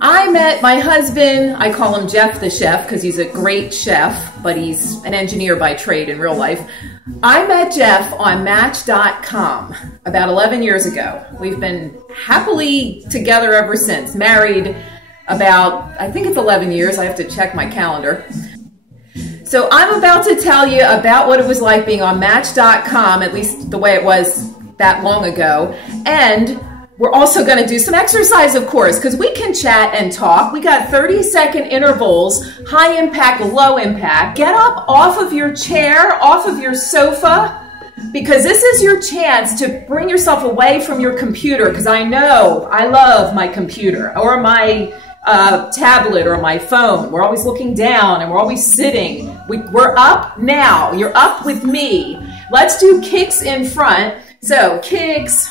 I met my husband, I call him Jeff the Chef because he's a great chef, but he's an engineer by trade in real life. I met Jeff on Match.com about 11 years ago. We've been happily together ever since, married about, I think it's 11 years. I have to check my calendar. So I'm about to tell you about what it was like being on Match.com, at least the way it was that long ago. And we're also going to do some exercise, of course, because we can chat and talk. We got 30-second intervals, high impact, low impact. Get up off of your chair, off of your sofa, because this is your chance to bring yourself away from your computer, because I know I love my computer or my tablet or my phone. We're always looking down and we're always sitting. We're up now. You're up with me. Let's do kicks in front. So kicks.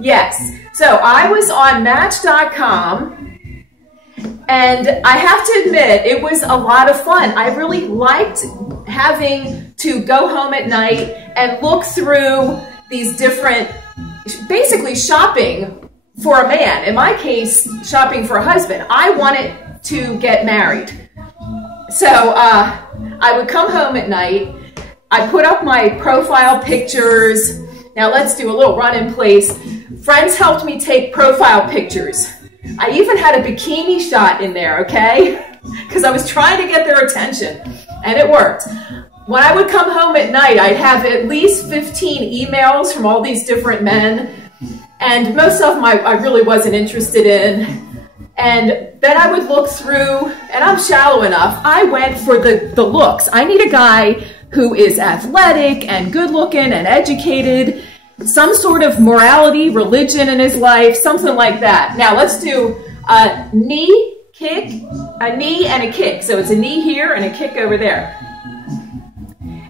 Yes. So I was on Match.com, and I have to admit, it was a lot of fun. I really liked having to go home at night and look through these different, basically shopping for a man. In my case, shopping for a husband. I wanted to get married. So I would come home at night. I put up my profile pictures. Now let's do a little run in place. Friends helped me take profile pictures. I even had a bikini shot in there, okay? Because I was trying to get their attention, and it worked. When I would come home at night, I'd have at least 15 emails from all these different men, and most of them I really wasn't interested in. And then I would look through, and I'm shallow enough, I went for the looks. I need a guy who is athletic and good looking and educated, some sort of morality, religion in his life, something like that. Now let's do a knee kick, a knee and a kick. So it's a knee here and a kick over there.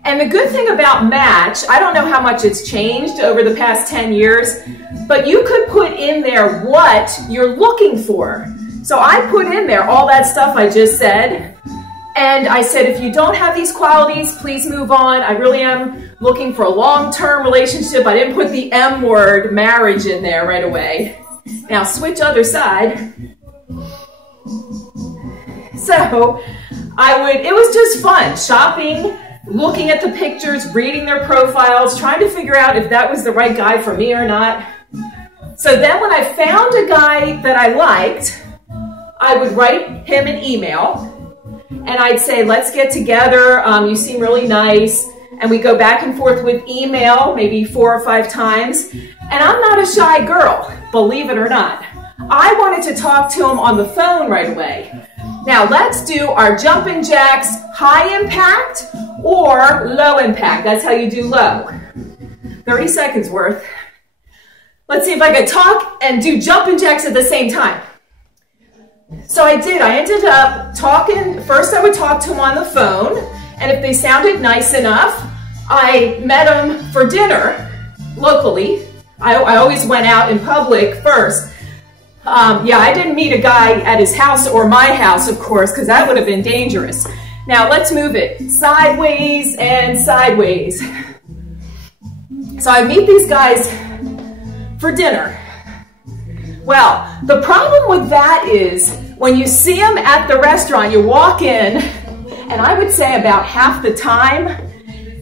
And the good thing about Match, I don't know how much it's changed over the past 10 years, but you could put in there what you're looking for. So I put in there all that stuff I just said. And I said, if you don't have these qualities, please move on. I really am looking for a long-term relationship. I didn't put the M word, marriage, in there right away. Now switch other side. So it was just fun, shopping, looking at the pictures, reading their profiles, trying to figure out if that was the right guy for me or not. So then when I found a guy that I liked, I would write him an email. And I'd say, let's get together, you seem really nice. And we go back and forth with email, maybe 4 or 5 times. And I'm not a shy girl, believe it or not. I wanted to talk to him on the phone right away. Now let's do our jumping jacks, high impact or low impact. That's how you do low. 30 seconds worth. Let's see if I could talk and do jumping jacks at the same time. So I did. I ended up talking. First, I would talk to them on the phone, and if they sounded nice enough, I met them for dinner locally. I always went out in public first. Yeah, I didn't meet a guy at his house or my house, of course, because that would have been dangerous. Now, let's move it sideways and sideways. So I meet these guys for dinner. Well, the problem with that is when you see them at the restaurant, you walk in, and I would say about half the time,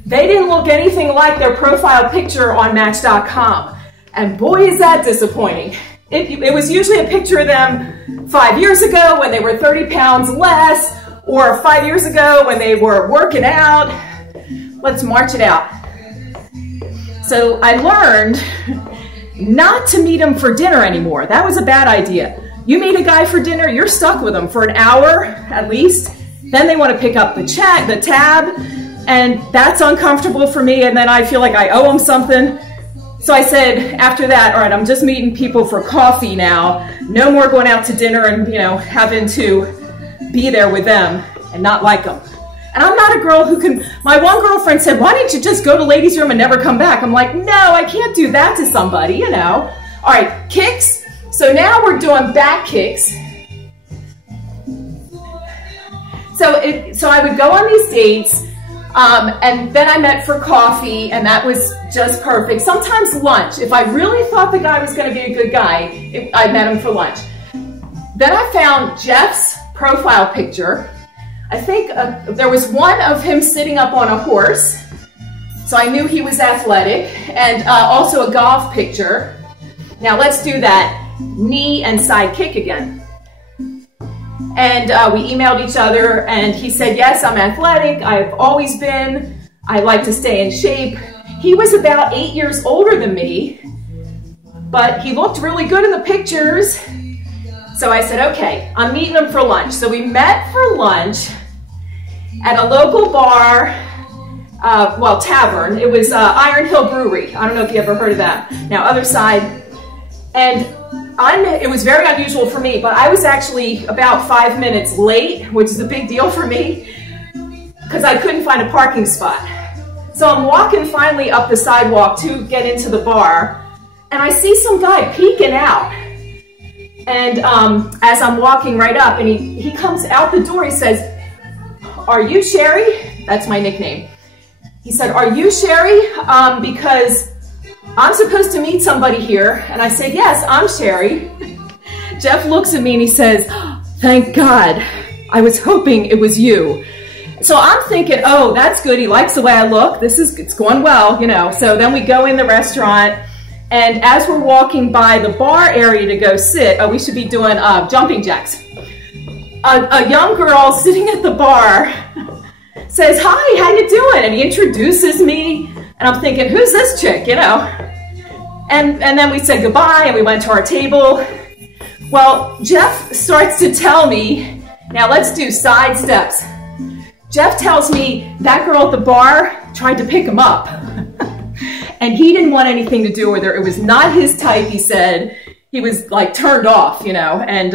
they didn't look anything like their profile picture on Match.com. And boy, is that disappointing. It was usually a picture of them 5 years ago when they were 30 pounds less, or 5 years ago when they were working out. Let's march it out. So I learned not to meet him for dinner anymore. That was a bad idea. You meet a guy for dinner, you're stuck with him for an hour at least. Then they want to pick up the tab, and that's uncomfortable for me, and then I feel like I owe them something. So I said after that, all right, I'm just meeting people for coffee now. No more going out to dinner and, having to be there with them and not like them. And I'm not a girl who can, my one girlfriend said, why didn't you just go to ladies' room and never come back? I'm like, no, I can't do that to somebody, All right, kicks. So now we're doing back kicks. So I would go on these dates, and then I met for coffee, and that was just perfect. Sometimes lunch. If I really thought the guy was going to be a good guy, I met him for lunch. Then I found Jeff's profile picture. I think there was one of him sitting up on a horse, so I knew he was athletic, and also a golf picture. Now let's do that knee and side kick again. And we emailed each other, and he said, yes, I'm athletic, I've always been, I like to stay in shape. He was about 8 years older than me, but he looked really good in the pictures. So I said, okay, I'm meeting him for lunch. So we met for lunch at a local bar, well, tavern. It was Iron Hill Brewery. I don't know if you ever heard of that. Now, other side. And it was very unusual for me, but I was actually about 5 minutes late, which is a big deal for me, because I couldn't find a parking spot. So I'm walking finally up the sidewalk to get into the bar, and I see some guy peeking out. And as I'm walking right up, and he comes out the door, he says, are you Sherry? That's my nickname. He said, are you Sherry? Because I'm supposed to meet somebody here. And I said, yes, I'm Sherry. Jeff looks at me and he says, thank God, I was hoping it was you. So I'm thinking, oh, that's good. He likes the way I look. It's going well, you know. So then we go in the restaurant, and as we're walking by the bar area to go sit, we should be doing jumping jacks. A young girl sitting at the bar says, hi, how you doing? And he introduces me, and I'm thinking, who's this chick, you know? And then we said goodbye, and we went to our table. Well, Jeff starts to tell me, now let's do side steps. Jeff tells me that girl at the bar tried to pick him up, and he didn't want anything to do with her. It was not his type, he said. He was like turned off, you know, and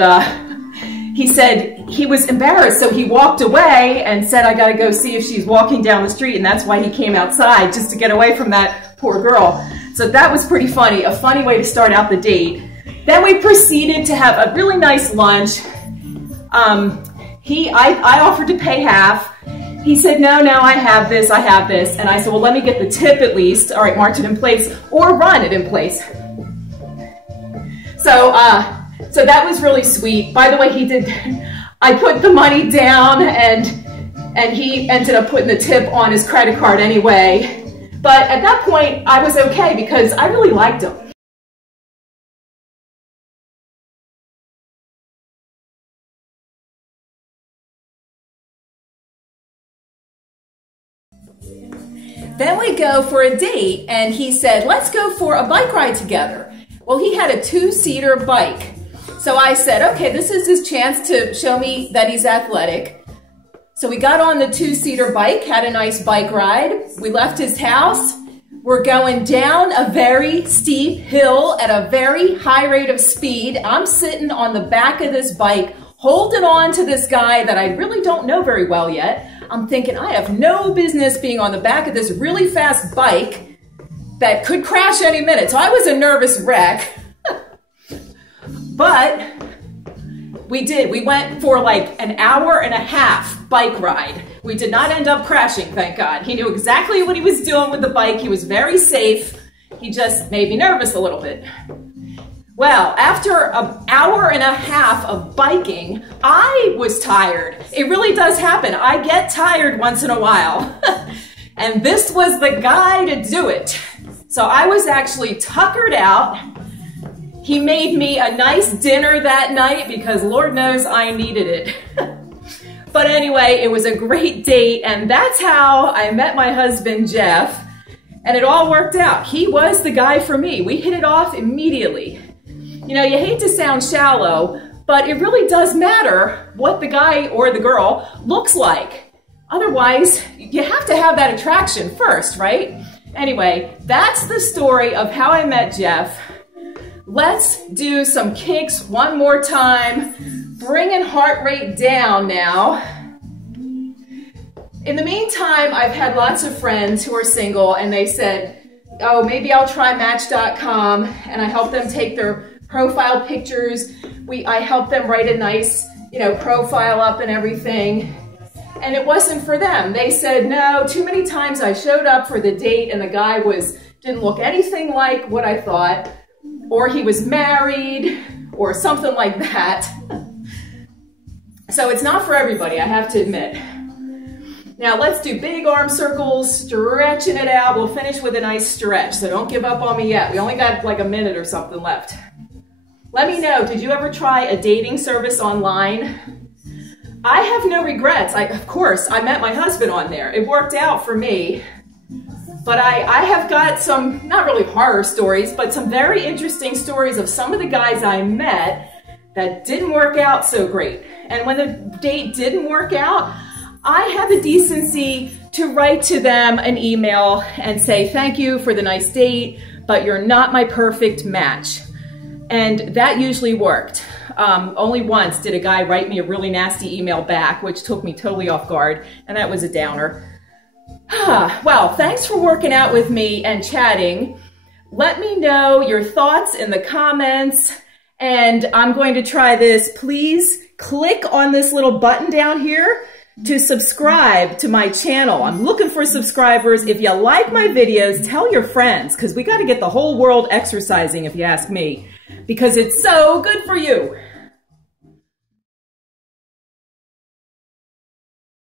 he said he was embarrassed, so he walked away and said, I gotta go see if she's walking down the street, and that's why he came outside, just to get away from that poor girl. So that was pretty funny, a funny way to start out the date. Then we proceeded to have a really nice lunch. I offered to pay half. He said, no, I have this. And I said, well, let me get the tip at least. All right, march it in place or run it in place. So that was really sweet. By the way, I put the money down, and he ended up putting the tip on his credit card anyway. But at that point, I was okay because I really liked him. Then we go for a date, and he said, let's go for a bike ride together. Well, he had a 2-seater bike. So I said, okay, this is his chance to show me that he's athletic. So we got on the 2-seater bike, had a nice bike ride. We left his house. We're going down a very steep hill at a very high rate of speed. I'm sitting on the back of this bike, holding on to this guy that I really don't know very well yet. I'm thinking, I have no business being on the back of this really fast bike that could crash any minute. So I was a nervous wreck. But we did. We went for like an hour and a half bike ride. We did not end up crashing, thank God. He knew exactly what he was doing with the bike. He was very safe. He just made me nervous a little bit. Well, after an hour and a half of biking, I was tired. It really does happen. I get tired once in a while. And this was the guy to do it. So I was actually tuckered out. He made me a nice dinner that night because Lord knows I needed it. But anyway, it was a great date, and that's how I met my husband, Jeff. And it all worked out. He was the guy for me. We hit it off immediately. You know, you hate to sound shallow, but it really does matter what the guy or the girl looks like. Otherwise, you have to have that attraction first, right? Anyway, that's the story of how I met Jeff. Let's do some kicks one more time, bringing heart rate down now. In the meantime, I've had lots of friends who are single, and they said, oh, maybe I'll try Match.com, and I help them take their profile pictures. I help them write a nice, profile up and everything. And it wasn't for them. They said, no, too many times I showed up for the date and the guy didn't look anything like what I thought, or he was married, or something like that. So it's not for everybody, I have to admit. Now let's do big arm circles, stretching it out. We'll finish with a nice stretch, so don't give up on me yet. We only got like a minute or something left. Let me know, did you ever try a dating service online? I have no regrets. Of course, I met my husband on there. It worked out for me. But I have got some, not really horror stories, but some very interesting stories of some of the guys I met that didn't work out so great. And when the date didn't work out, I had the decency to write to them an email and say, thank you for the nice date, but you're not my perfect match. And that usually worked. Only once did a guy write me a really nasty email back, which took me totally off guard, and that was a downer. Well, thanks for working out with me and chatting. Let me know your thoughts in the comments, and I'm going to try this. Please click on this little button down here to subscribe to my channel. I'm looking for subscribers. If you like my videos, tell your friends, because we got to get the whole world exercising, if you ask me, because it's so good for you.